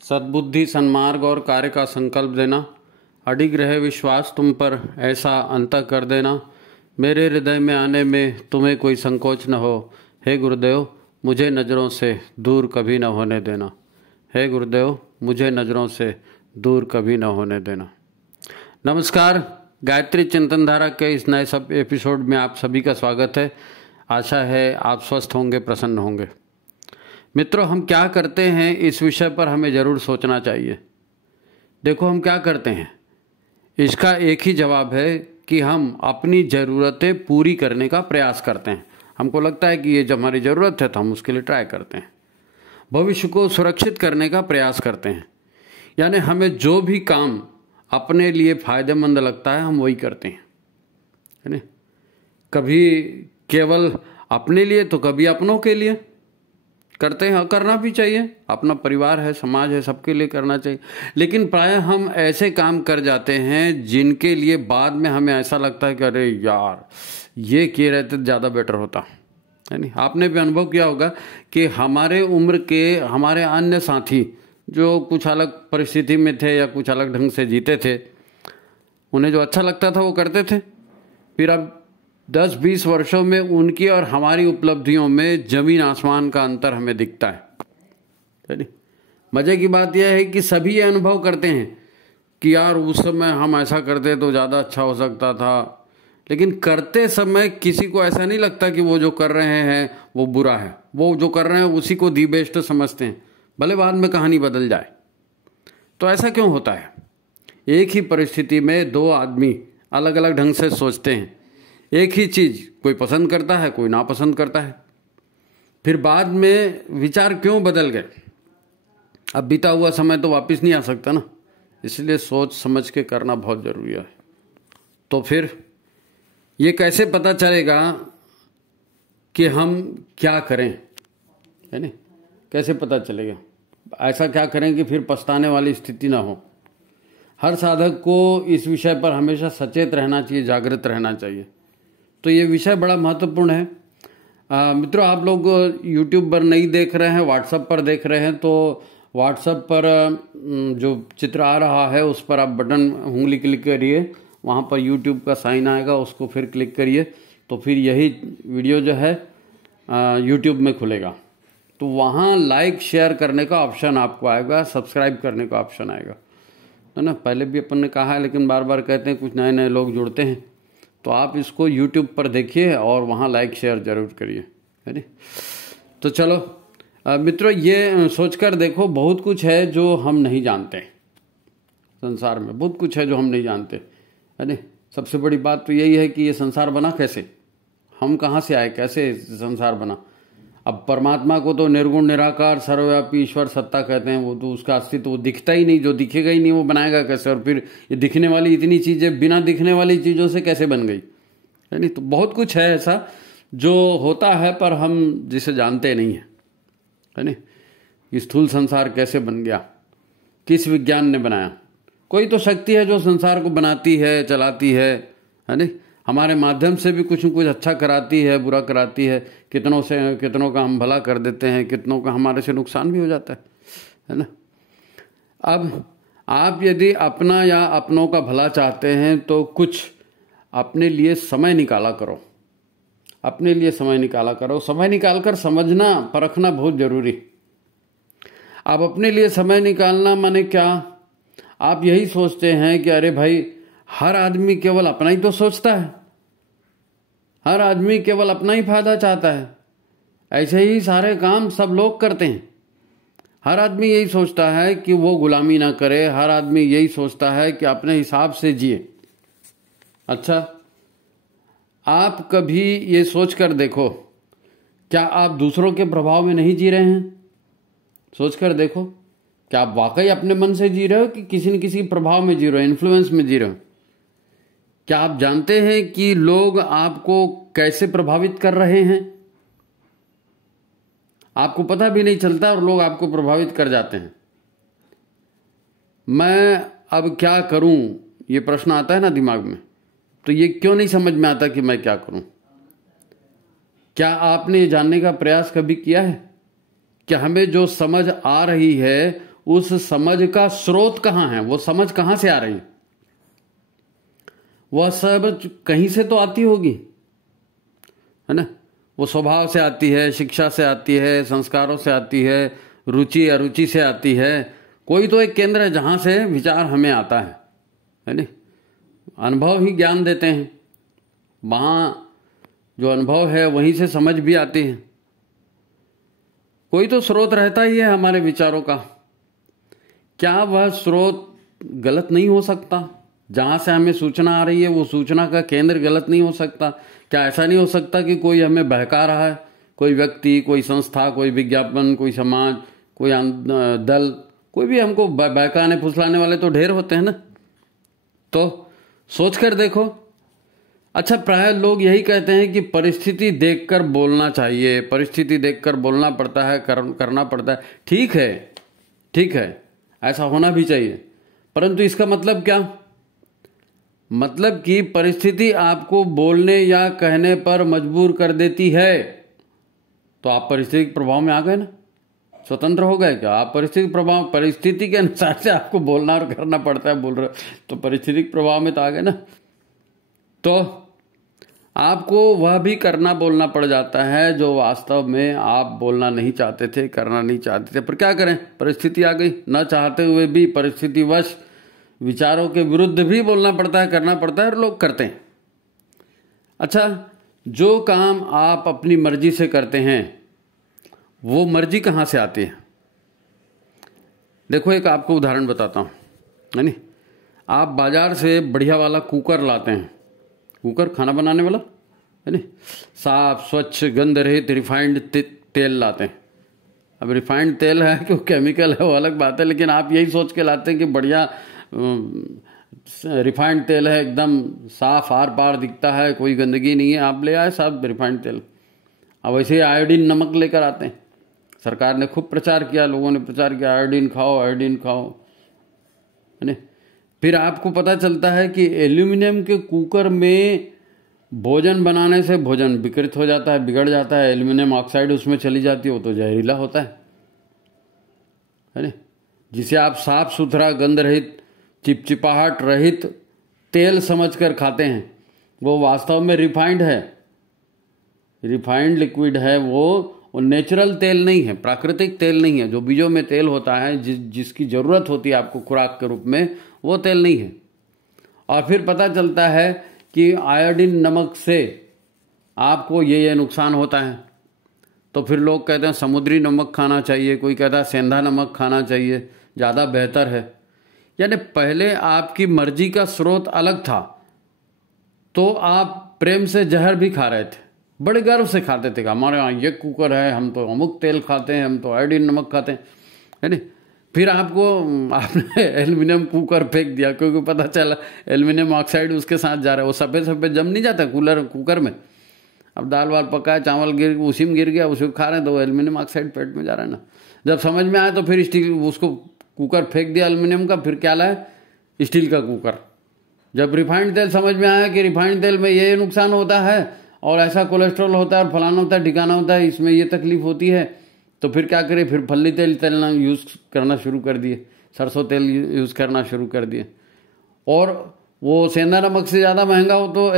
सद्बुद्धि, सन्मार्ग और कार्य का संकल्प देना, अडिग रहे विश्वास तुम पर, ऐसा अंतः कर देना, मेरे हृदय में आने में तुम्हें कोई संकोच न हो। हे गुरुदेव, मुझे नज़रों से दूर कभी न होने देना। हे गुरुदेव, मुझे नज़रों से दूर कभी न होने देना। नमस्कार, गायत्री चिंतन धारा के इस नए सब एपिसोड में आप सभी का स्वागत है। आशा है आप स्वस्थ होंगे, प्रसन्न होंगे। मित्रों, हम क्या करते हैं इस विषय पर हमें ज़रूर सोचना चाहिए। देखो, हम क्या करते हैं, इसका एक ही जवाब है कि हम अपनी ज़रूरतें पूरी करने का प्रयास करते हैं। हमको लगता है कि ये जब हमारी ज़रूरत है तो हम उसके लिए ट्राई करते हैं। भविष्य को सुरक्षित करने का प्रयास करते हैं, यानी हमें जो भी काम अपने लिए फ़ायदेमंद लगता है हम वही करते हैं, है ना। कभी केवल अपने लिए तो कभी अपनों के लिए करते हैं, करना भी चाहिए। अपना परिवार है, समाज है, सबके लिए करना चाहिए। लेकिन प्रायः हम ऐसे काम कर जाते हैं जिनके लिए बाद में हमें ऐसा लगता है कि अरे यार, ये किए रहते तो ज़्यादा बेटर होता, है नहीं। आपने भी अनुभव किया होगा कि हमारे उम्र के हमारे अन्य साथी जो कुछ अलग परिस्थिति में थे या कुछ अलग ढंग से जीते थे, उन्हें जो अच्छा लगता था वो करते थे। फिर अब 10-20 वर्षों में उनकी और हमारी उपलब्धियों में जमीन आसमान का अंतर हमें दिखता है। मज़े की बात यह है कि सभी ये अनुभव करते हैं कि यार उस समय हम ऐसा करते तो ज़्यादा अच्छा हो सकता था। लेकिन करते समय किसी को ऐसा नहीं लगता कि वो जो कर रहे हैं वो बुरा है। वो जो कर रहे हैं उसी को दी बेस्ट समझते हैं, भले बाद में कहानी बदल जाए। तो ऐसा क्यों होता है? एक ही परिस्थिति में दो आदमी अलग अलग ढंग से सोचते हैं। एक ही चीज़ कोई पसंद करता है, कोई नापसंद करता है। फिर बाद में विचार क्यों बदल गए? अब बीता हुआ समय तो वापस नहीं आ सकता ना, इसलिए सोच समझ के करना बहुत ज़रूरी है। तो फिर ये कैसे पता चलेगा कि हम क्या करें, है ना? कैसे पता चलेगा? ऐसा क्या करें कि फिर पछताने वाली स्थिति ना हो। हर साधक को इस विषय पर हमेशा सचेत रहना चाहिए, जागृत रहना चाहिए। तो ये विषय बड़ा महत्वपूर्ण है। मित्रों, आप लोग YouTube पर नहीं देख रहे हैं, व्हाट्सएप पर देख रहे हैं, तो व्हाट्सएप पर जो चित्र आ रहा है उस पर आप बटन उंगली क्लिक करिए, वहाँ पर YouTube का साइन आएगा, उसको फिर क्लिक करिए, तो फिर यही वीडियो जो है YouTube में खुलेगा। तो वहाँ लाइक शेयर करने का ऑप्शन आपको आएगा, सब्सक्राइब करने का ऑप्शन आएगा, है ना। पहले भी अपन ने कहा है, लेकिन बार बार कहते हैं, कुछ नए नए लोग जुड़ते हैं, तो आप इसको YouTube पर देखिए और वहाँ लाइक शेयर जरूर करिए, है ना। तो चलो मित्रों, ये सोचकर देखो, बहुत कुछ है जो हम नहीं जानते संसार में, बहुत कुछ है जो हम नहीं जानते, है ना। सबसे बड़ी बात तो यही है कि ये संसार बना कैसे, हम कहाँ से आए, कैसे संसार बना। अब परमात्मा को तो निर्गुण निराकार सर्वव्यापी ईश्वर सत्ता कहते हैं, वो तो उसका अस्तित्व वो दिखता ही नहीं, जो दिखेगा ही नहीं वो बनाएगा कैसे। और फिर ये दिखने वाली इतनी चीज़ें बिना दिखने वाली चीज़ों से कैसे बन गई, है नहीं। तो बहुत कुछ है ऐसा जो होता है पर हम जिसे जानते नहीं हैं, है नहीं। स्थूल संसार कैसे बन गया, किस विज्ञान ने बनाया? कोई तो शक्ति है जो संसार को बनाती है, चलाती है नहीं। हमारे माध्यम से भी कुछ न कुछ अच्छा कराती है, बुरा कराती है। कितनों का हम भला कर देते हैं, कितनों का हमारे से नुकसान भी हो जाता है ना। अब आप यदि अपना या अपनों का भला चाहते हैं तो कुछ अपने लिए समय निकाला करो, अपने लिए समय निकाला करो। समय निकालकर समझना, परखना बहुत जरूरी। अब अपने लिए समय निकालना माने क्या? आप यही सोचते हैं कि अरे भाई, हर आदमी केवल अपना ही तो सोचता है, हर आदमी केवल अपना ही फायदा चाहता है। ऐसे ही सारे काम सब लोग करते हैं। हर आदमी यही सोचता है कि वो गुलामी ना करे, हर आदमी यही सोचता है कि अपने हिसाब से जिए। अच्छा, आप कभी ये सोच कर देखो, क्या आप दूसरों के प्रभाव में नहीं जी रहे हैं? सोच कर देखो, क्या आप वाकई अपने मन से जी रहे हो कि किसी न किसी प्रभाव में जी रहे हो, इन्फ्लुएंस में जी रहे हो? क्या आप जानते हैं कि लोग आपको कैसे प्रभावित कर रहे हैं? आपको पता भी नहीं चलता और लोग आपको प्रभावित कर जाते हैं। मैं अब क्या करूं, ये प्रश्न आता है ना दिमाग में, तो ये क्यों नहीं समझ में आता कि मैं क्या करूं? क्या आपने ये जानने का प्रयास कभी किया है कि हमें जो समझ आ रही है उस समझ का स्रोत कहाँ है, वो समझ कहाँ से आ रही है? वह सब कहीं से तो आती होगी, है ना। वो स्वभाव से आती है, शिक्षा से आती है, संस्कारों से आती है, रुचि अरुचि से आती है। कोई तो एक केंद्र है जहाँ से विचार हमें आता है ना। अनुभव ही ज्ञान देते हैं, वहाँ जो अनुभव है वहीं से समझ भी आती है। कोई तो स्रोत रहता ही है हमारे विचारों का। क्या वह स्रोत गलत नहीं हो सकता? जहाँ से हमें सूचना आ रही है वो सूचना का केंद्र गलत नहीं हो सकता? क्या ऐसा नहीं हो सकता कि कोई हमें बहका रहा है, कोई व्यक्ति, कोई संस्था, कोई विज्ञापन, कोई समाज, कोई दल, कोई भी हमको बहकाने फुसलाने वाले तो ढेर होते हैं ना। तो सोच कर देखो। अच्छा, प्राय लोग यही कहते हैं कि परिस्थिति देखकर बोलना चाहिए, परिस्थिति देखकर बोलना पड़ता है, करना पड़ता है। ठीक है, ठीक है, ऐसा होना भी चाहिए, परंतु इसका मतलब क्या? मतलब कि परिस्थिति आपको बोलने या कहने पर मजबूर कर देती है तो आप परिस्थिति के प्रभाव में आ गए ना, स्वतंत्र हो गए क्या? आप परिस्थिति के अनुसार से आपको बोलना और करना पड़ता है, बोल रहे तो परिस्थिति के प्रभाव में तो आ गए ना। तो आपको वह भी करना बोलना पड़ जाता है जो वास्तव में आप बोलना नहीं चाहते थे, करना नहीं चाहते थे, पर क्या करें, परिस्थिति आ गई। न चाहते हुए भी परिस्थितिवश विचारों के विरुद्ध भी बोलना पड़ता है, करना पड़ता है, और लोग करते हैं। अच्छा, जो काम आप अपनी मर्जी से करते हैं वो मर्जी कहाँ से आती है? देखो, एक आपको उदाहरण बताता हूँ, है नहीं। आप बाजार से बढ़िया वाला कुकर लाते हैं, कुकर खाना बनाने वाला, है नहीं, साफ स्वच्छ गंध रहित रिफाइंड तेल लाते हैं। अब रिफाइंड तेल है कि केमिकल है वो अलग बात है, लेकिन आप यही सोच के लाते हैं कि बढ़िया रिफाइंड तेल है, एकदम साफ आर पार दिखता है, कोई गंदगी नहीं है, आप ले आए साफ रिफाइंड तेल। अब वैसे ही आयोडीन नमक लेकर आते हैं। सरकार ने खूब प्रचार किया, लोगों ने प्रचार किया, आयोडीन खाओ, आयोडीन खाओ, है ना। फिर आपको पता चलता है कि एल्यूमिनियम के कुकर में भोजन बनाने से भोजन विकृत हो जाता है, बिगड़ जाता है, एल्यूमिनियम ऑक्साइड उसमें चली जाती है, वो तो जहरीला होता है ना। जिसे आप साफ सुथरा गंध रहित चिपचिपाहट रहित तेल समझकर खाते हैं वो वास्तव में रिफाइंड है, रिफाइंड लिक्विड है। वो नेचुरल तेल नहीं है, प्राकृतिक तेल नहीं है। जो बीजों में तेल होता है, जिसकी ज़रूरत होती है आपको खुराक के रूप में, वो तेल नहीं है। और फिर पता चलता है कि आयोडीन नमक से आपको ये नुकसान होता है। तो फिर लोग कहते हैं समुद्री नमक खाना चाहिए, कोई कहता है सेंधा नमक खाना चाहिए, ज़्यादा बेहतर है। यानी पहले आपकी मर्जी का स्रोत अलग था, तो आप प्रेम से जहर भी खा रहे थे, बड़े गर्व से खाते थे कि हमारे यहाँ ये कुकर है, हम तो अमुक तेल खाते हैं, हम तो आयोडीन नमक खाते हैं, है नहीं। फिर आपने एल्युमिनियम कुकर फेंक दिया, क्योंकि पता चला एल्युमिनियम ऑक्साइड उसके साथ जा रहा है। वो सफ़ेद सफ़ेद जम नहीं जाता कुकर में। अब दाल वाल पकाए, चावल उसी में गिर गया, उसी को खा रहे हैं, तो एल्युमिनियम ऑक्साइड पेट में जा रहा है ना। जब समझ में आया तो फिर स्टील, उसको कुकर फेंक दिया एल्युमिनियम का, फिर क्या लाए, स्टील का कुकर। जब रिफाइंड तेल समझ में आया कि रिफाइंड तेल में ये नुकसान होता है और ऐसा कोलेस्ट्रॉल होता है और फलाना होता है, ठिकाना होता है, इसमें ये तकलीफ होती है, तो फिर क्या करें, फिर फली तेल तलना यूज़ करना शुरू कर दिए, सरसों तेल यूज़ करना शुरू कर दिए। और वो सेंधा नमक से ज़्यादा महंगा हो तो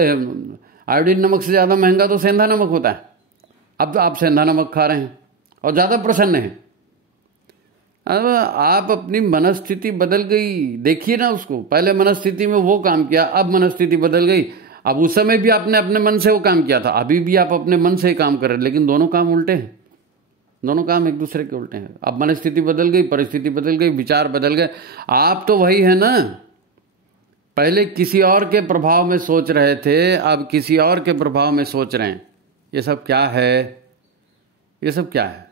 आयोडीन नमक से ज़्यादा महंगा तो सेंधा नमक होता है। अब आप सेंधा नमक खा रहे हैं और ज़्यादा प्रसन्न हैं। अब आप अपनी मनस्थिति बदल गई, देखिए ना उसको। पहले मनस्थिति में वो काम किया, अब मनस्थिति बदल गई। अब उस समय भी आपने अपने मन से वो काम किया था, अभी भी आप अपने मन से काम कर रहे हैं, लेकिन दोनों काम उल्टे हैं, दोनों काम एक दूसरे के उल्टे हैं। अब मनस्थिति बदल गई, परिस्थिति बदल गई, विचार बदल गए, आप तो वही है ना। पहले किसी और के प्रभाव में सोच रहे थे, अब किसी और के प्रभाव में सोच रहे हैं। ये सब क्या है? ये सब क्या है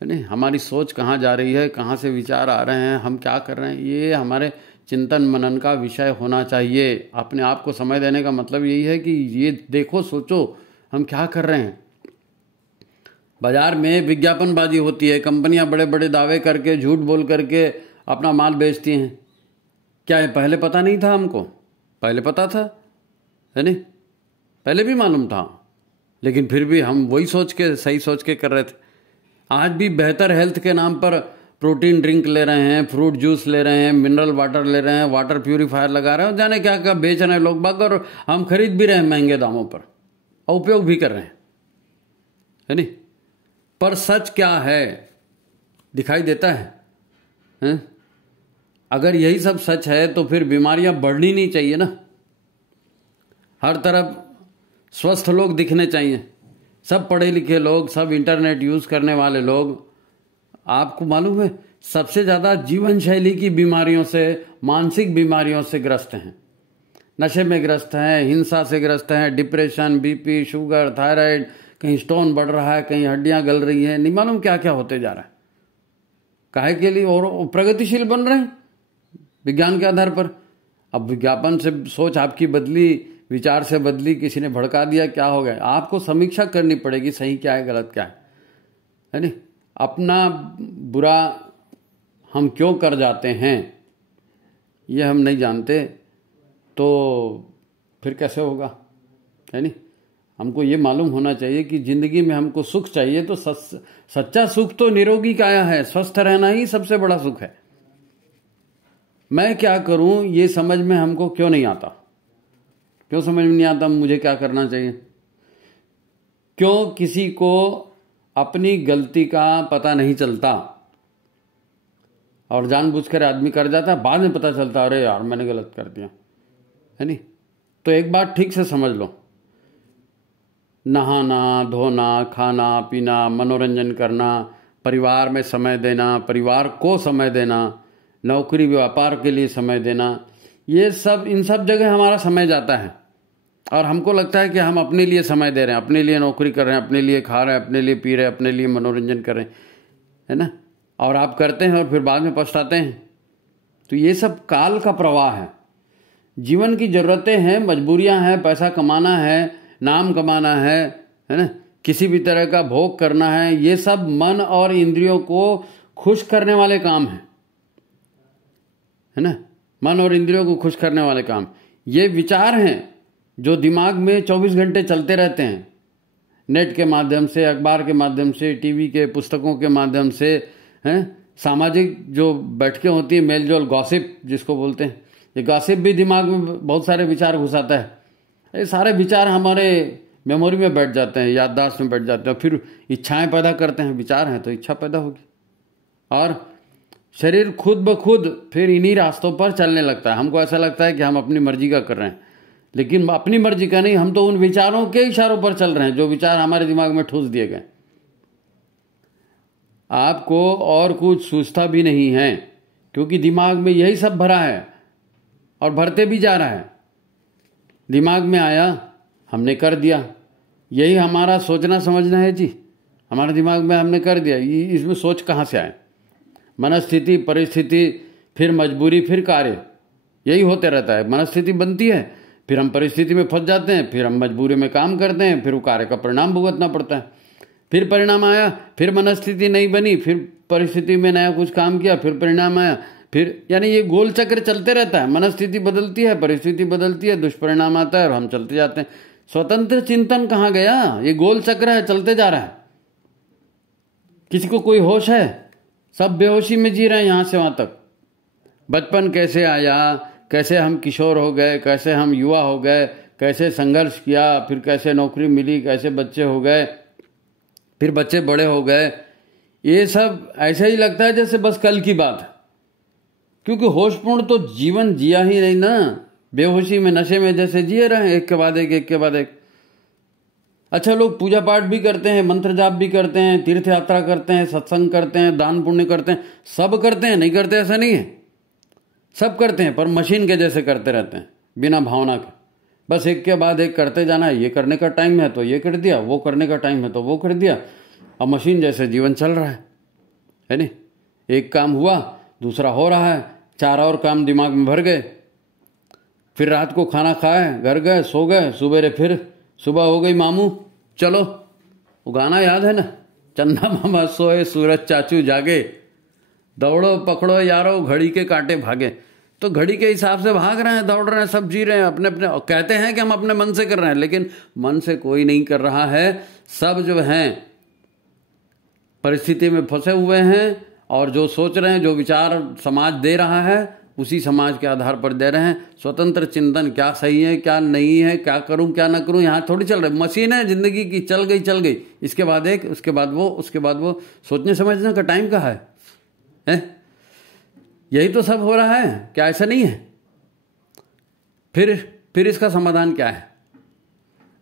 नहीं, हमारी सोच कहाँ जा रही है, कहाँ से विचार आ रहे हैं, हम क्या कर रहे हैं, ये हमारे चिंतन मनन का विषय होना चाहिए। अपने आप को समय देने का मतलब यही है कि ये देखो, सोचो हम क्या कर रहे हैं। बाजार में विज्ञापनबाजी होती है, कंपनियां बड़े बड़े दावे करके, झूठ बोल करके अपना माल बेचती हैं। क्या है, पहले पता नहीं था हमको? पहले पता था, है नहीं, पहले भी मालूम था, लेकिन फिर भी हम वही सोच के, सही सोच के कर रहे थे। आज भी बेहतर हेल्थ के नाम पर प्रोटीन ड्रिंक ले रहे हैं, फ्रूट जूस ले रहे हैं, मिनरल वाटर ले रहे हैं, वाटर प्यूरिफायर लगा रहे हैं, जाने क्या क्या बेच रहे हैं लोग बाग, और हम खरीद भी रहे हैं महंगे दामों पर और उपयोग भी कर रहे हैं नहीं। पर सच क्या है दिखाई देता है? अगर यही सब सच है तो फिर बीमारियां बढ़नी नहीं चाहिए ना। हर तरफ स्वस्थ लोग दिखने चाहिए, सब पढ़े लिखे लोग, सब इंटरनेट यूज करने वाले लोग। आपको मालूम है सबसे ज्यादा जीवन शैली की बीमारियों से, मानसिक बीमारियों से ग्रस्त हैं, नशे में ग्रस्त हैं, हिंसा से ग्रस्त हैं, डिप्रेशन, बीपी, शुगर, थायराइड, कहीं स्टोन बढ़ रहा है, कहीं हड्डियां गल रही हैं, नहीं मालूम क्या क्या होते जा रहा है। काहे के लिए? और प्रगतिशील बन रहे हैं विज्ञान के आधार पर। अब विज्ञापन से सोच आपकी बदली, विचार से बदली, किसी ने भड़का दिया, क्या हो गया? आपको समीक्षा करनी पड़ेगी, सही क्या है गलत क्या है नहीं। अपना बुरा हम क्यों कर जाते हैं ये हम नहीं जानते, तो फिर कैसे होगा है नहीं। हमको ये मालूम होना चाहिए कि जिंदगी में हमको सुख चाहिए तो सच्चा सुख तो निरोगी काया है, स्वस्थ रहना ही सबसे बड़ा सुख है। मैं क्या करूं ये समझ में हमको क्यों नहीं आता? क्यों समझ में नहीं आता मुझे क्या करना चाहिए? क्यों किसी को अपनी गलती का पता नहीं चलता और जानबूझकर आदमी कर जाता है, बाद में पता चलता अरे यार मैंने गलत कर दिया है नहीं। तो एक बात ठीक से समझ लो, नहाना, धोना, खाना पीना, मनोरंजन करना, परिवार में समय देना, परिवार को समय देना, नौकरी व्यापार के लिए समय देना, ये सब, इन सब जगह हमारा समय जाता है और हमको लगता है कि हम अपने लिए समय दे रहे हैं, अपने लिए नौकरी कर रहे हैं, अपने लिए खा रहे हैं, अपने लिए पी रहे हैं, अपने लिए मनोरंजन कर रहे हैं, है ना। और आप करते हैं और फिर बाद में पछताते हैं। तो ये सब काल का प्रवाह है। जीवन की जरूरतें हैं, मजबूरियां हैं, पैसा कमाना है, नाम कमाना है ना, किसी भी तरह का भोग करना है, ये सब मन और इंद्रियों को खुश करने वाले काम हैं, है ना। मन और इंद्रियों को खुश करने वाले काम ये विचार हैं जो दिमाग में 24 घंटे चलते रहते हैं, नेट के माध्यम से, अखबार के माध्यम से, टीवी के, पुस्तकों के माध्यम से, हैं, सामाजिक जो बैठकें होती है, मेलजोल, गॉसिप जिसको बोलते हैं, ये गॉसिप भी दिमाग में बहुत सारे विचार घुसाता है। ये सारे विचार हमारे मेमोरी में बैठ जाते हैं, याददाश्त में बैठ जाते हैं, फिर इच्छाएं पैदा करते हैं। विचार हैं तो इच्छा पैदा होगी और शरीर खुद ब खुद फिर इन्हीं रास्तों पर चलने लगता है। हमको ऐसा लगता है कि हम अपनी मर्जी का कर रहे हैं, लेकिन अपनी मर्जी का नहीं, हम तो उन विचारों के इशारों पर चल रहे हैं जो विचार हमारे दिमाग में ठूस दिए गए। आपको और कुछ सूझता भी नहीं है क्योंकि दिमाग में यही सब भरा है और भरते भी जा रहा है। दिमाग में आया, हमने कर दिया, यही हमारा सोचना समझना है जी। हमारे दिमाग में हमने कर दिया, इसमें सोच कहाँ से आए? मनस्थिति, परिस्थिति, फिर मजबूरी, फिर कार्य, यही होते रहता है। मनस्थिति बनती है, फिर हम परिस्थिति में फंस जाते हैं, फिर हम मजबूरी में काम करते हैं, फिर वो कार्य का परिणाम भुगतना पड़ता है। फिर परिणाम आया, फिर मनस्थिति नहीं बनी, फिर परिस्थिति में नया कुछ काम किया, फिर परिणाम आया, फिर, यानी ये गोल चक्र चलते रहता है। मनस्थिति बदलती है, परिस्थिति बदलती है, दुष्परिणाम आता है और हम चलते जाते हैं। स्वतंत्र चिंतन कहाँ गया? ये गोल चक्र है, चलते जा रहा है। किसी को कोई होश है? सब बेहोशी में जी रहे हैं यहां से वहां तक। बचपन कैसे आया, कैसे हम किशोर हो गए, कैसे हम युवा हो गए, कैसे संघर्ष किया, फिर कैसे नौकरी मिली, कैसे बच्चे हो गए, फिर बच्चे बड़े हो गए, ये सब ऐसा ही लगता है जैसे बस कल की बात है। क्योंकि होशपूर्ण तो जीवन जिया ही नहीं ना, बेहोशी में, नशे में जैसे जिए रहे, एक के बाद एक, एक के बाद एक। अच्छा, लोग पूजा पाठ भी करते हैं, मंत्र जाप भी करते हैं, तीर्थ यात्रा करते हैं, सत्संग करते हैं, दान पुण्य करते हैं, सब करते हैं, नहीं करते ऐसा नहीं है, सब करते हैं, पर मशीन के जैसे करते रहते हैं, बिना भावना के। बस एक के बाद एक करते जाना है। ये करने का टाइम है तो ये कर दिया, वो करने का टाइम है तो वो कर दिया, अब मशीन जैसे जीवन चल रहा है नहीं। एक काम हुआ, दूसरा हो रहा है, चार और काम दिमाग में भर गए, फिर रात को खाना खाए, घर गए, सो गए, सुबेरे फिर सुबह हो गई मामू, चलो। वो गाना याद है ना, चन्ना मामा सोए सूरज चाचू जागे, दौड़ो पकड़ो यारो घड़ी के कांटे भागे। तो घड़ी के हिसाब से भाग रहे हैं, दौड़ रहे हैं, सब जी रहे हैं अपने अपने, और कहते हैं कि हम अपने मन से कर रहे हैं, लेकिन मन से कोई नहीं कर रहा है। सब जो हैं परिस्थिति में फंसे हुए हैं और जो सोच रहे हैं, जो विचार समाज दे रहा है, उसी समाज के आधार पर दे रहे हैं। स्वतंत्र चिंतन क्या सही है क्या नहीं है, क्या करूं क्या ना करूं, यहाँ थोड़ी चल रहा है। मशीन है जिंदगी की, चल गई, इसके बाद एक, उसके बाद वो, उसके बाद वो। सोचने समझने का टाइम कहाँ है? यही तो सब हो रहा है, क्या ऐसा नहीं है? फिर इसका समाधान क्या है?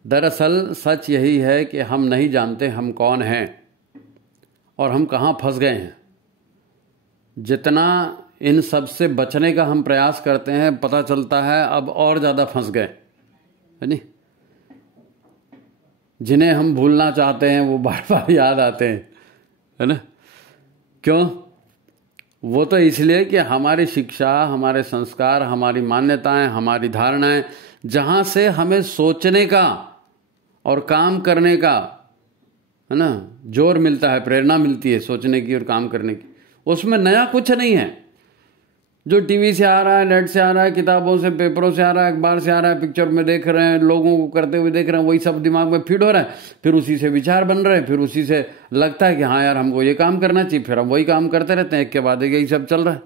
दरअसल सच यही है कि हम नहीं जानते हम कौन हैं और हम कहाँ फंस गए हैं। जितना इन सब से बचने का हम प्रयास करते हैं, पता चलता है अब और ज़्यादा फंस गए, है नहीं? जिन्हें हम भूलना चाहते हैं वो बार बार याद आते हैं, है ना? क्यों? वो तो इसलिए कि हमारी शिक्षा, हमारे संस्कार, हमारी मान्यताएं, हमारी धारणाएं, जहाँ से हमें सोचने का और काम करने का, है ना, जोर मिलता है, प्रेरणा मिलती है सोचने की और काम करने की, उसमें नया कुछ नहीं है। जो टीवी से आ रहा है, नेट से आ रहा है, किताबों से, पेपरों से आ रहा है, अखबार से आ रहा है, पिक्चर में देख रहे हैं, लोगों को करते हुए देख रहे हैं, वही सब दिमाग में फीड हो रहा है। फिर उसी से विचार बन रहे हैं, फिर उसी से लगता है कि हाँ यार हमको ये काम करना चाहिए, फिर हम वही काम करते रहते हैं, एक के बाद एक यही सब चल रहा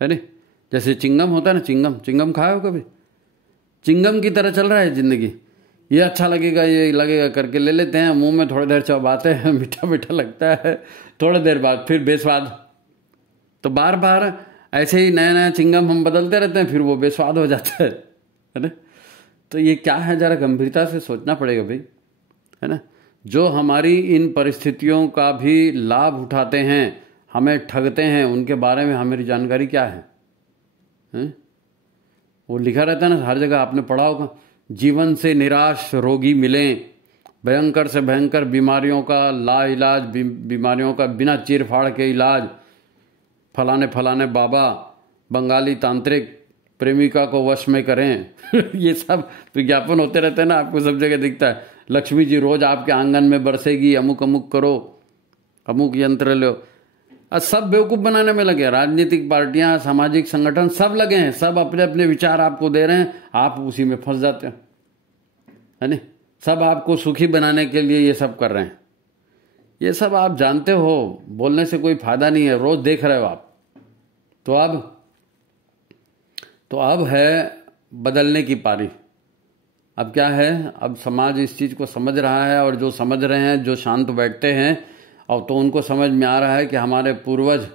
है नहीं? जैसे चिंगम होता है ना, चिंगम खाए हो कभी? चिंगम की तरह चल रहा है जिंदगी। ये अच्छा लगेगा, ये लगेगा करके ले लेते हैं, मुंह में थोड़ी देर चबाते हैं, मीठा मीठा लगता है, थोड़ी देर बाद फिर बेस्वाद। तो बार बार ऐसे ही नया नया चिंगम हम बदलते रहते हैं, फिर वो बेस्वाद हो जाता है ना? तो ये क्या है, जरा गंभीरता से सोचना पड़ेगा भाई, है ना? जो हमारी इन परिस्थितियों का भी लाभ उठाते हैं, हमें ठगते हैं, उनके बारे में हमारी जानकारी क्या है? वो लिखा रहता है ना हर जगह, आपने पढ़ा होगा, जीवन से निराश रोगी मिले, भयंकर से भयंकर बीमारियों का लाइलाज, बीमारियों का बिना चीर फाड़ के इलाज, फलाने फलाने बाबा, बंगाली तांत्रिक प्रेमिका को वश में करें। ये सब विज्ञापन होते रहते हैं ना, आपको सब जगह दिखता है। लक्ष्मी जी रोज आपके आंगन में बरसेगी, अमुक अमुक करो, अमुक यंत्र लो। सब बेवकूफ़ बनाने में लगे, राजनीतिक पार्टियां, सामाजिक संगठन सब लगे हैं, सब अपने अपने विचार आपको दे रहे हैं, आप उसी में फंस जाते हैं, है नहीं? सब आपको सुखी बनाने के लिए ये सब कर रहे हैं। ये सब आप जानते हो, बोलने से कोई फायदा नहीं है, रोज देख रहे हो आप। तो अब है बदलने की पारी। अब क्या है, अब समाज इस चीज़ को समझ रहा है, और जो समझ रहे हैं, जो शांत बैठते हैं, और तो उनको समझ में आ रहा है कि हमारे पूर्वज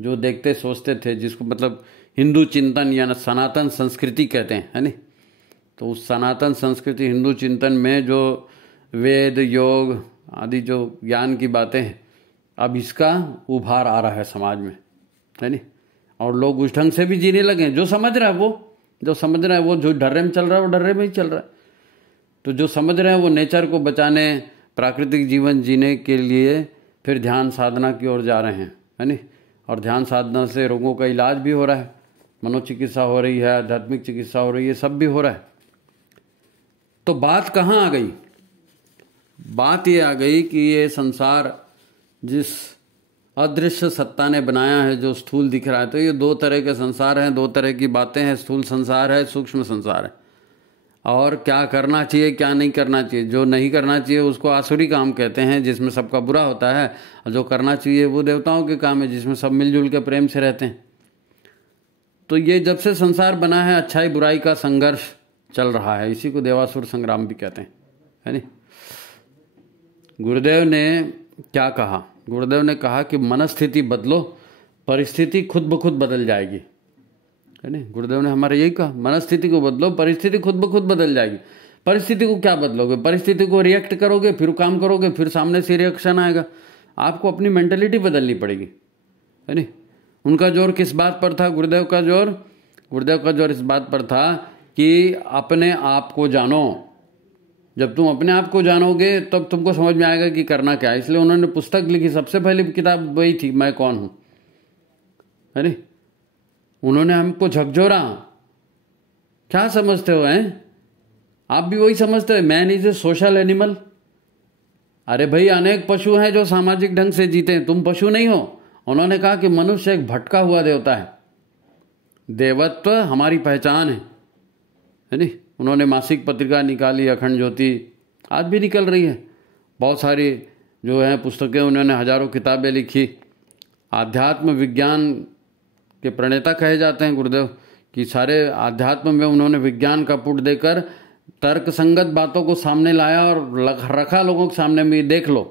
जो देखते सोचते थे, जिसको मतलब हिंदू चिंतन या सनातन संस्कृति कहते हैं, है नहीं? तो उस सनातन संस्कृति, हिंदू चिंतन में जो वेद, योग आदि जो ज्ञान की बातें हैं, अब इसका उभार आ रहा है समाज में, है नहीं? और लोग उस ढंग से भी जीने लगे हैं। जो समझ रहा है वो, जो डर्रे में चल रहा है वो डर्रे में ही चल रहा है। तो जो समझ रहे हैं वो नेचर को बचाने, प्राकृतिक जीवन जीने के लिए फिर ध्यान साधना की ओर जा रहे हैं, है नहीं? और ध्यान साधना से रोगों का इलाज भी हो रहा है, मनोचिकित्सा हो रही है, आध्यात्मिक चिकित्सा हो रही है, सब भी हो रहा है। तो बात कहाँ आ गई? बात ये आ गई कि ये संसार जिस अदृश्य सत्ता ने बनाया है, जो स्थूल दिख रहा है, तो ये दो तरह के संसार हैं, दो तरह की बातें हैं। स्थूल संसार है, सूक्ष्म संसार है। और क्या करना चाहिए, क्या नहीं करना चाहिए, जो नहीं करना चाहिए उसको आसुरी काम कहते हैं, जिसमें सबका बुरा होता है, और जो करना चाहिए वो देवताओं के काम है, जिसमें सब मिलजुल के प्रेम से रहते हैं। तो ये जब से संसार बना है, अच्छाई बुराई का संघर्ष चल रहा है। इसी को देवासुर संग्राम भी कहते हैं, है नहीं? गुरुदेव ने क्या कहा? गुरुदेव ने कहा कि मनस्थिति बदलो, परिस्थिति खुद ब खुद बदल जाएगी, है नहीं? गुरुदेव ने हमारे यही कहा, मनस्थिति को बदलो, परिस्थिति खुद ब खुद बदल जाएगी। परिस्थिति को क्या बदलोगे? परिस्थिति को रिएक्ट करोगे, फिर काम करोगे, फिर सामने से रिएक्शन आएगा। आपको अपनी मेंटलिटी बदलनी पड़ेगी, है नहीं? उनका जोर किस बात पर था? गुरुदेव का जोर इस बात पर था कि अपने आप को जानो। जब तुम अपने आप को जानोगे तब तुमको समझ में आएगा कि करना क्या है। इसलिए उन्होंने पुस्तक लिखी, सबसे पहली किताब वही थी, मैं कौन हूं, है नहीं? उन्होंने हमको झकझोरा, क्या समझते हो? हैं आप भी वही समझते हो, man is a social animal. अरे भाई, अनेक पशु हैं जो सामाजिक ढंग से जीते हैं, तुम पशु नहीं हो। उन्होंने कहा कि मनुष्य एक भटका हुआ देवता है, देवत्व हमारी पहचान है नहीं? उन्होंने मासिक पत्रिका निकाली, अखंड ज्योति, आज भी निकल रही है। बहुत सारी जो हैं पुस्तकें, उन्होंने हजारों किताबें लिखी। आध्यात्म विज्ञान के प्रणेता कहे जाते हैं गुरुदेव, कि सारे आध्यात्म में उन्होंने विज्ञान का पुट देकर तर्क संगत बातों को सामने लाया और रखा लोगों के सामने में, देख लो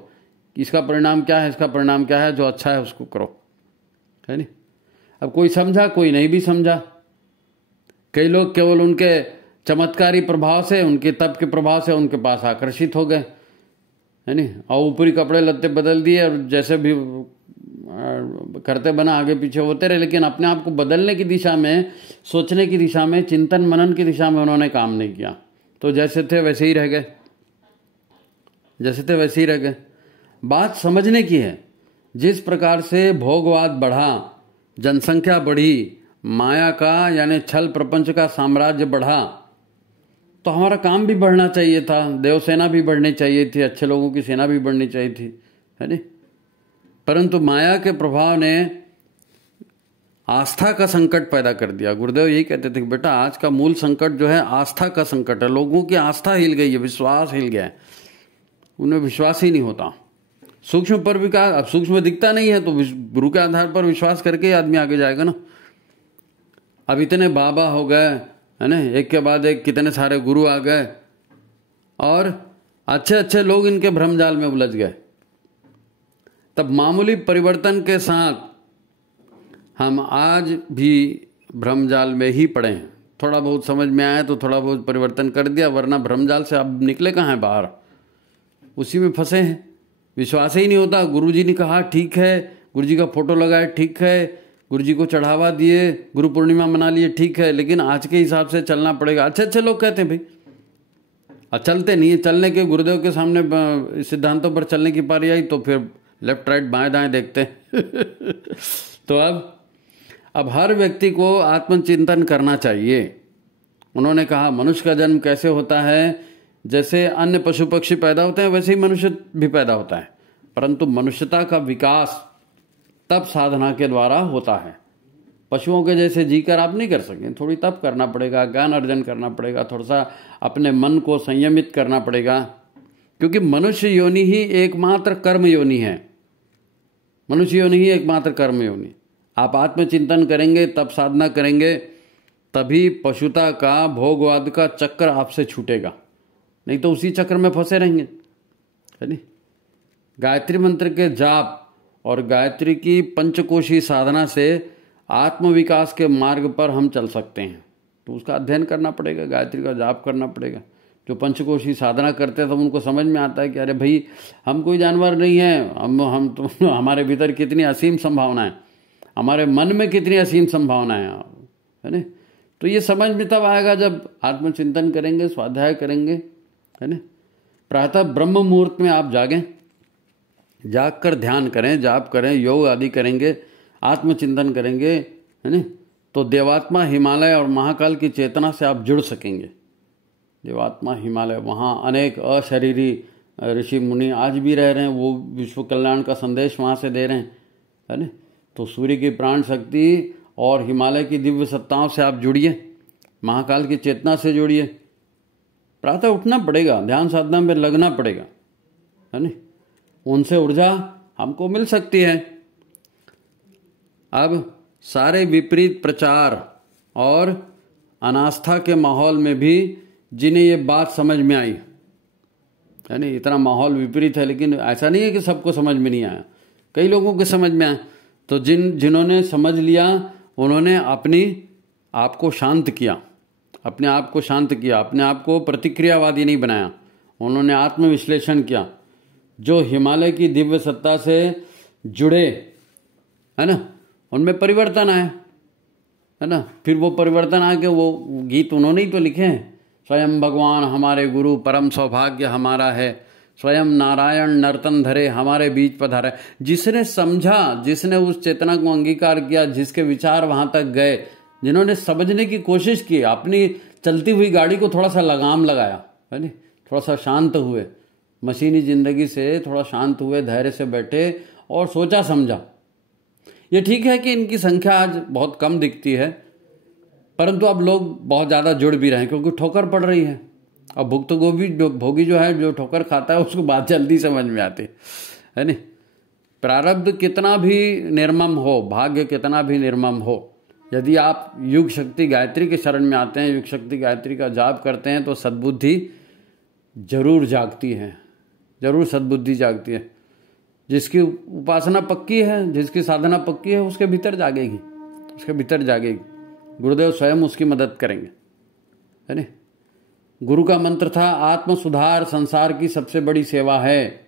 कि इसका परिणाम क्या है, इसका परिणाम क्या है, जो अच्छा है उसको करो, है नहीं। अब कोई समझा, कोई नहीं भी समझा। कई लोग केवल उनके चमत्कारी प्रभाव से, उनके तप के प्रभाव से उनके पास आकर्षित हो गए, है नहीं, और ऊपरी कपड़े लत्ते बदल दिए और जैसे भी करते बना आगे पीछे होते रहे, लेकिन अपने आप को बदलने की दिशा में, सोचने की दिशा में, चिंतन मनन की दिशा में उन्होंने काम नहीं किया। तो जैसे थे वैसे ही रह गए, जैसे थे वैसे ही रह गए। बात समझने की है। जिस प्रकार से भोगवाद बढ़ा, जनसंख्या बढ़ी, माया का यानी छल प्रपंच का साम्राज्य बढ़ा, तो हमारा काम भी बढ़ना चाहिए था, देवसेना भी बढ़नी चाहिए थी, अच्छे लोगों की सेना भी बढ़नी चाहिए थी, है नहीं। परंतु माया के प्रभाव ने आस्था का संकट पैदा कर दिया। गुरुदेव यही कहते थे कि बेटा आज का मूल संकट जो है आस्था का संकट है। लोगों की आस्था हिल गई है, विश्वास हिल गया है, उन्हें विश्वास ही नहीं होता। सूक्ष्म पर भी कहा, अब सूक्ष्म दिखता नहीं है तो गुरु के आधार पर विश्वास करके ही आदमी आगे जाएगा ना। अब इतने बाबा हो गए, है ना, एक के बाद एक कितने सारे गुरु आ गए और अच्छे अच्छे लोग इनके भ्रमजाल में उलझ गए। तब मामूली परिवर्तन के साथ हम आज भी भ्रमजाल में ही पड़े हैं। थोड़ा बहुत समझ में आया तो थोड़ा बहुत परिवर्तन कर दिया, वरना भ्रमजाल से अब निकले कहाँ हैं बाहर, उसी में फंसे हैं। विश्वास ही नहीं होता। गुरुजी ने कहा ठीक है, गुरुजी का फोटो लगाए ठीक है, गुरुजी को चढ़ावा दिए, गुरु पूर्णिमा मना लिए ठीक है, लेकिन आज के हिसाब से चलना पड़ेगा। अच्छे अच्छे लोग कहते हैं भाई, और चलते नहीं है। चलने के गुरुदेव के सामने सिद्धांतों पर चलने की पारी आई तो फिर लेफ्ट राइट बाएं दाएं देखते हैं। तो अब हर व्यक्ति को आत्मचिंतन करना चाहिए। उन्होंने कहा मनुष्य का जन्म कैसे होता है, जैसे अन्य पशु पक्षी पैदा होते हैं वैसे ही मनुष्य भी पैदा होता है, परंतु मनुष्यता का विकास तप साधना के द्वारा होता है। पशुओं के जैसे जीकर आप नहीं कर सकते, थोड़ी तप करना पड़ेगा, ज्ञान अर्जन करना पड़ेगा, थोड़ा सा अपने मन को संयमित करना पड़ेगा, क्योंकि मनुष्य योनि ही एकमात्र कर्म योनि है। मनुष्य योनि ही एकमात्र कर्म योनि। आप आत्मचिंतन करेंगे, तप साधना करेंगे, तभी पशुता का, भोगवाद का चक्र आपसे छूटेगा, नहीं तो उसी चक्र में फंसे रहेंगे, है नहीं। गायत्री मंत्र के जाप और गायत्री की पंचकोशी साधना से आत्मविकास के मार्ग पर हम चल सकते हैं। तो उसका अध्ययन करना पड़ेगा, गायत्री का जाप करना पड़ेगा। जो पंचकोशी साधना करते हैं तो उनको समझ में आता है कि अरे भाई हम कोई जानवर नहीं है, हम तो हमारे भीतर कितनी असीम संभावना है, हमारे मन में कितनी असीम संभावना है ना। तो ये समझ में तब आएगा जब आत्मचिंतन करेंगे, स्वाध्याय करेंगे, है ना। प्रातः ब्रह्म मुहूर्त में आप जागें, जाग कर ध्यान करें, जाप करें, योग आदि करेंगे, आत्मचिंतन करेंगे, है ना, तो देवात्मा हिमालय और महाकाल की चेतना से आप जुड़ सकेंगे। देवात्मा हिमालय, वहाँ अनेक अशरीरी ऋषि मुनि आज भी रह रहे हैं, वो विश्व कल्याण का संदेश वहाँ से दे रहे हैं, है ना। तो सूर्य की प्राण शक्ति और हिमालय की दिव्य सत्ताओं से आप जुड़िए, महाकाल की चेतना से जुड़िए। प्रातः उठना पड़ेगा, ध्यान साधना में लगना पड़ेगा, है ना, उनसे ऊर्जा हमको मिल सकती है। अब सारे विपरीत प्रचार और अनास्था के माहौल में भी जिन्हें ये बात समझ में आई, है नहीं, इतना माहौल विपरीत है, लेकिन ऐसा नहीं है कि सबको समझ में नहीं आया, कई लोगों के समझ में आया। तो जिन्होंने समझ लिया उन्होंने अपनी आप को शांत किया, अपने आप को शांत किया, अपने आप को प्रतिक्रियावादी नहीं बनाया, उन्होंने आत्मविश्लेषण किया। जो हिमालय की दिव्य सत्ता से जुड़े, है ना, उनमें परिवर्तन आया, है ना। फिर वो परिवर्तन आके वो गीत उन्होंने ही तो लिखे हैं, स्वयं भगवान हमारे गुरु, परम सौभाग्य हमारा है, स्वयं नारायण नर्तन धरे हमारे बीच पधारे। जिसने समझा, जिसने उस चेतना को अंगीकार किया, जिसके विचार वहां तक गए, जिन्होंने समझने की कोशिश की, अपनी चलती हुई गाड़ी को थोड़ा सा लगाम लगाया, है नहीं, थोड़ा सा शांत हुए, मशीनी जिंदगी से थोड़ा शांत हुए, धैर्य से बैठे और सोचा समझा। ये ठीक है कि इनकी संख्या आज बहुत कम दिखती है, परंतु अब लोग बहुत ज़्यादा जुड़ भी रहे हैं, क्योंकि ठोकर पड़ रही है। अब भोगी जो है, जो ठोकर खाता है, उसको बात जल्दी समझ में आती है नहीं। प्रारब्ध कितना भी निर्मम हो, भाग्य कितना भी निर्मम हो, यदि आप युग शक्ति गायत्री के शरण में आते हैं, युग शक्ति गायत्री का जाप करते हैं, तो सद्बुद्धि जरूर जागती है, जरूर सद्बुद्धि जागती है। जिसकी उपासना पक्की है, जिसकी साधना पक्की है, उसके भीतर जागेगी, उसके भीतर जागेगी। गुरुदेव स्वयं उसकी मदद करेंगे, है ना। गुरु का मंत्र था आत्म सुधार संसार की सबसे बड़ी सेवा है।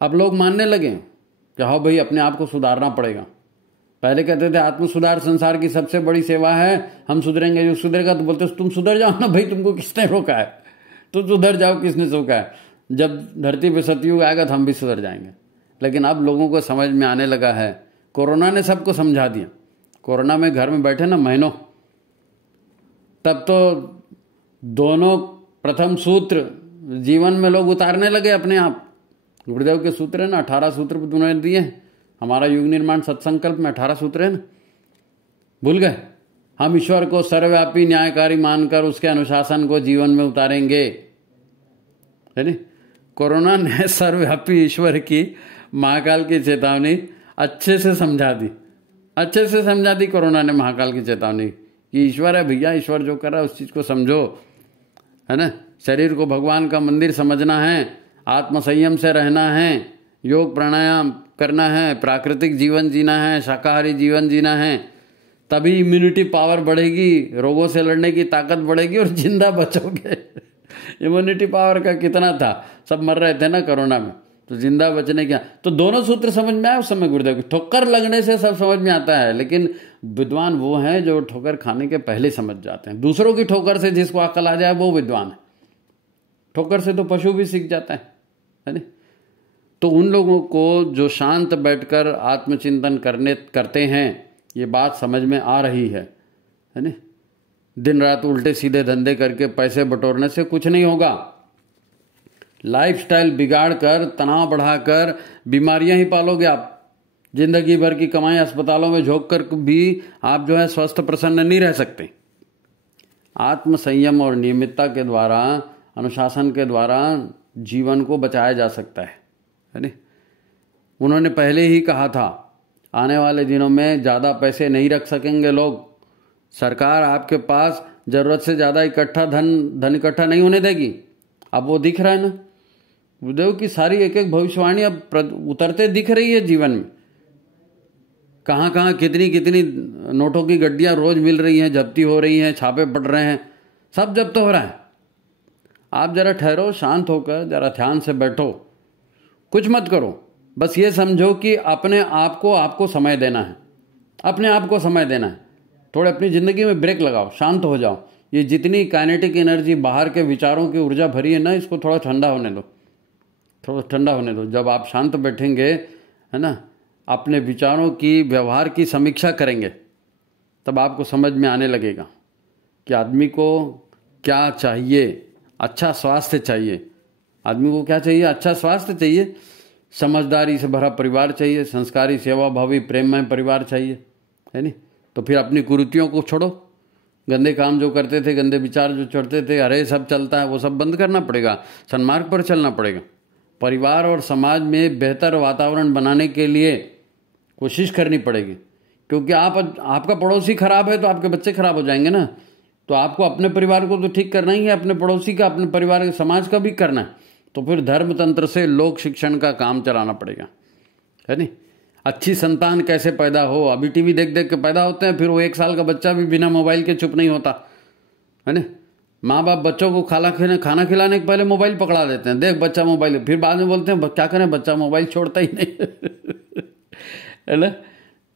अब लोग मानने लगे कि हाँ भाई अपने आप को सुधारना पड़ेगा। पहले कहते थे आत्म सुधार संसार की सबसे बड़ी सेवा है, हम सुधरेंगे, जो सुधरेगा। तो बोलते तुम सुधर जाओ ना भाई, तुमको किसने रोका है, तुम सुधर जाओ, किसने रोका है। जब धरती पे सतयुग आएगा तो हम भी सुधर जाएंगे। लेकिन अब लोगों को समझ में आने लगा है, कोरोना ने सबको समझा दिया। कोरोना में घर में बैठे ना महीनों, तब तो दोनों प्रथम सूत्र जीवन में लोग उतारने लगे अपने आप। गुरुदेव के सूत्र है ना, 18 सूत्र उन्होंने दिए। हमारा युग निर्माण सत्संकल्प में 18 सूत्र है ना, भूल गए। हम ईश्वर को सर्वव्यापी न्यायकारी मानकर उसके अनुशासन को जीवन में उतारेंगे, है नहीं। कोरोना ने सर्वव्यापी ईश्वर की महाकाल की चेतावनी अच्छे से समझा दी, अच्छे से समझा दी कोरोना ने महाकाल की चेतावनी कि ईश्वर है भैया, ईश्वर जो कर रहा है उस चीज को समझो, है ना। शरीर को भगवान का मंदिर समझना है, आत्म संयम से रहना है, योग प्राणायाम करना है, प्राकृतिक जीवन जीना है, शाकाहारी जीवन जीना है, तभी इम्यूनिटी पावर बढ़ेगी, रोगों से लड़ने की ताकत बढ़ेगी और जिंदा बचोगे। इम्यूनिटी पावर का कितना था, सब मर रहे थे ना कोरोना में, तो जिंदा बचने क्या। तो दोनों सूत्र समझ में आए उस समय गुरुदेव की। ठोकर लगने से सब समझ में आता है, लेकिन विद्वान वो हैं जो ठोकर खाने के पहले समझ जाते हैं। दूसरों की ठोकर से जिसको अकल आ जाए वो विद्वान है। ठोकर से तो पशु भी सीख जाता है ना। तो उन लोगों को जो शांत बैठकर आत्मचिंतन करते हैं, ये बात समझ में आ रही है ना। दिन रात उल्टे सीधे धंधे करके पैसे बटोरने से कुछ नहीं होगा। लाइफस्टाइल बिगाड़ कर, तनाव बढ़ाकर बीमारियां ही पालोगे आप। जिंदगी भर की कमाई अस्पतालों में झोंक कर भी आप जो है स्वस्थ प्रसन्न नहीं रह सकते। आत्म संयम और नियमितता के द्वारा, अनुशासन के द्वारा जीवन को बचाया जा सकता है नहीं। उन्होंने पहले ही कहा था आने वाले दिनों में ज़्यादा पैसे नहीं रख सकेंगे लोग। सरकार आपके पास जरूरत से ज़्यादा धन इकट्ठा नहीं होने देगी। अब वो दिख रहा है ना, गुरुदेव की सारी एक एक भविष्यवाणी अब उतरते दिख रही है जीवन में। कहाँ कहाँ कितनी कितनी नोटों की गड्डियाँ रोज मिल रही हैं, जब्ती हो रही हैं, छापे पड़ रहे हैं, सब जब्त हो रहा है। आप जरा ठहरो, शांत होकर जरा ध्यान से बैठो, कुछ मत करो, बस ये समझो कि अपने आप को आपको समय देना है, अपने आप को समय देना है। थोड़े अपनी ज़िंदगी में ब्रेक लगाओ, शांत हो जाओ। ये जितनी काइनेटिक एनर्जी बाहर के विचारों की ऊर्जा भरी है ना, इसको थोड़ा ठंडा होने दो, थोड़ा ठंडा होने दो। जब आप शांत बैठेंगे, है ना, अपने विचारों की, व्यवहार की समीक्षा करेंगे, तब आपको समझ में आने लगेगा कि आदमी को क्या चाहिए। अच्छा स्वास्थ्य चाहिए आदमी को, क्या चाहिए? अच्छा स्वास्थ्य चाहिए, समझदारी से भरा परिवार चाहिए, संस्कारी सेवाभावी प्रेममय परिवार चाहिए, है नहीं। तो फिर अपनी कुरीतियों को छोड़ो, गंदे काम जो करते थे, गंदे विचार जो चढ़ते थे, अरे सब चलता है, वो सब बंद करना पड़ेगा, सन्मार्ग पर चलना पड़ेगा। परिवार और समाज में बेहतर वातावरण बनाने के लिए कोशिश करनी पड़ेगी, क्योंकि आपका पड़ोसी खराब है तो आपके बच्चे खराब हो जाएंगे ना। तो आपको अपने परिवार को तो ठीक करना ही है, अपने पड़ोसी का, अपने परिवार के, समाज का भी करना है। तो फिर धर्म तंत्र से लोक शिक्षण का काम चलाना पड़ेगा, है नहीं। अच्छी संतान कैसे पैदा हो, अभी टीवी देख देख के पैदा होते हैं, फिर वो 1 साल का बच्चा भी बिना मोबाइल के चुप नहीं होता, है ना। माँ बाप बच्चों को खाना खिलाने के पहले मोबाइल पकड़ा देते हैं, देख बच्चा मोबाइल, फिर बाद में बोलते हैं क्या करें, बच्चा मोबाइल छोड़ता ही नहीं है ना।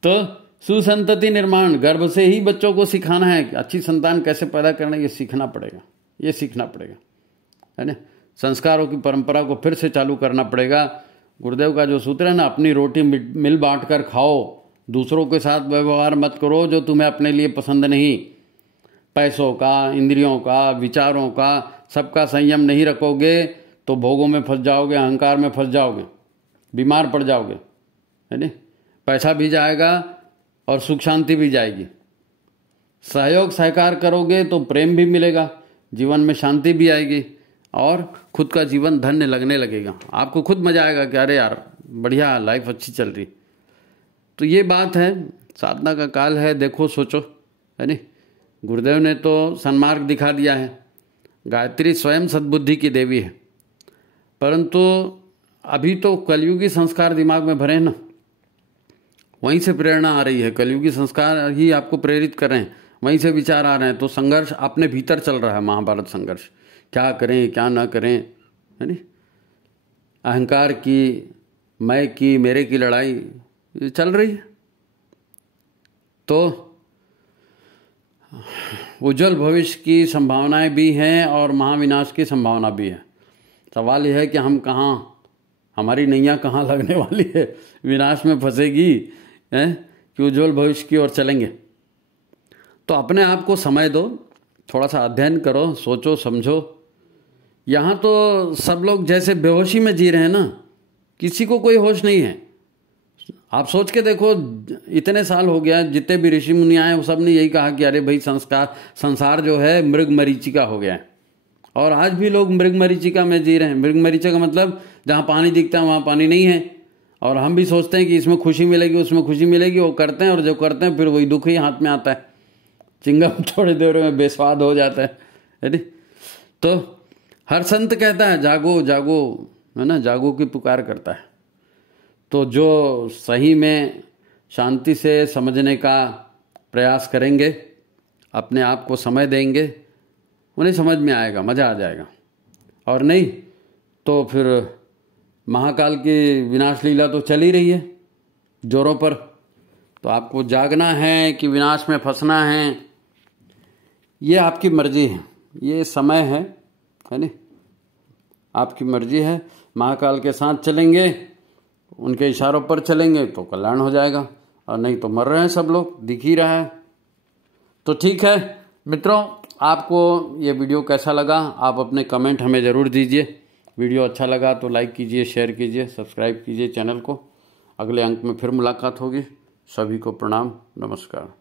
तो सुसंतति निर्माण, गर्भ से ही बच्चों को सिखाना है, अच्छी संतान कैसे पैदा करना, ये सीखना पड़ेगा, ये सीखना पड़ेगा, है ना। संस्कारों की परंपरा को फिर से चालू करना पड़ेगा। गुरुदेव का जो सूत्र है ना, अपनी रोटी मिल बांट कर खाओ, दूसरों के साथ व्यवहार मत करो जो तुम्हें अपने लिए पसंद नहीं। पैसों का, इंद्रियों का, विचारों का, सबका संयम नहीं रखोगे तो भोगों में फंस जाओगे, अहंकार में फंस जाओगे, बीमार पड़ जाओगे, है ना। पैसा भी जाएगा और सुख शांति भी जाएगी। सहयोग सहकार करोगे तो प्रेम भी मिलेगा, जीवन में शांति भी आएगी और खुद का जीवन धन्य लगने लगेगा। आपको खुद मजा आएगा कि अरे यार बढ़िया लाइफ अच्छी चल रही। तो ये बात है, साधना का काल है, देखो सोचो, है नहीं। गुरुदेव ने तो सन्मार्ग दिखा दिया है। गायत्री स्वयं सद्बुद्धि की देवी है, परंतु अभी तो कलयुगी संस्कार दिमाग में भरे हैं ना, वहीं से प्रेरणा आ रही है। कलयुगी संस्कार ही आपको प्रेरित कर रहे हैं, वहीं से विचार आ रहे हैं। तो संघर्ष अपने भीतर चल रहा है, महाभारत संघर्ष, क्या करें क्या ना करें, है नहीं। अहंकार की, मैं की, मेरे की लड़ाई चल रही है। तो उज्जवल भविष्य की संभावनाएं भी हैं और महाविनाश की संभावना भी है। सवाल यह है कि हम कहाँ, हमारी नैया कहाँ लगने वाली है, विनाश में फंसेगी हैं कि उज्जवल भविष्य की ओर चलेंगे। तो अपने आप को समय दो, थोड़ा सा अध्ययन करो, सोचो समझो। यहाँ तो सब लोग जैसे बेहोशी में जी रहे हैं ना, किसी को कोई होश नहीं है। आप सोच के देखो, इतने साल हो गया, जितने भी ऋषि मुनि आए वो सब ने यही कहा कि अरे भाई संसार जो है मृग मरीचिका हो गया है। और आज भी लोग मृग मरीचिका में जी रहे हैं। मृग मरीचिका मतलब जहाँ पानी दिखता है वहाँ पानी नहीं है, और हम भी सोचते हैं कि इसमें खुशी मिलेगी उसमें खुशी मिलेगी, वो करते हैं, और जो करते हैं फिर वही दुख ही हाथ में आता है। चिंगम थोड़ी देर में बेस्वाद हो जाता है नहीं। तो हर संत कहता है जागो जागो, है ना, जागो की पुकार करता है। तो जो सही में शांति से समझने का प्रयास करेंगे, अपने आप को समय देंगे, उन्हें समझ में आएगा, मज़ा आ जाएगा। और नहीं तो फिर महाकाल की विनाश लीला तो चल ही रही है जोरों पर। तो आपको जागना है कि विनाश में फंसना है, ये आपकी मर्जी है, ये समय है नहीं, आपकी मर्जी है। महाकाल के साथ चलेंगे, उनके इशारों पर चलेंगे तो कल्याण हो जाएगा, और नहीं तो मर रहे हैं सब लोग, दिख ही रहा है। तो ठीक है मित्रों, आपको ये वीडियो कैसा लगा आप अपने कमेंट हमें ज़रूर दीजिए। वीडियो अच्छा लगा तो लाइक कीजिए, शेयर कीजिए, सब्सक्राइब कीजिए चैनल को। अगले अंक में फिर मुलाकात होगी। सभी को प्रणाम, नमस्कार।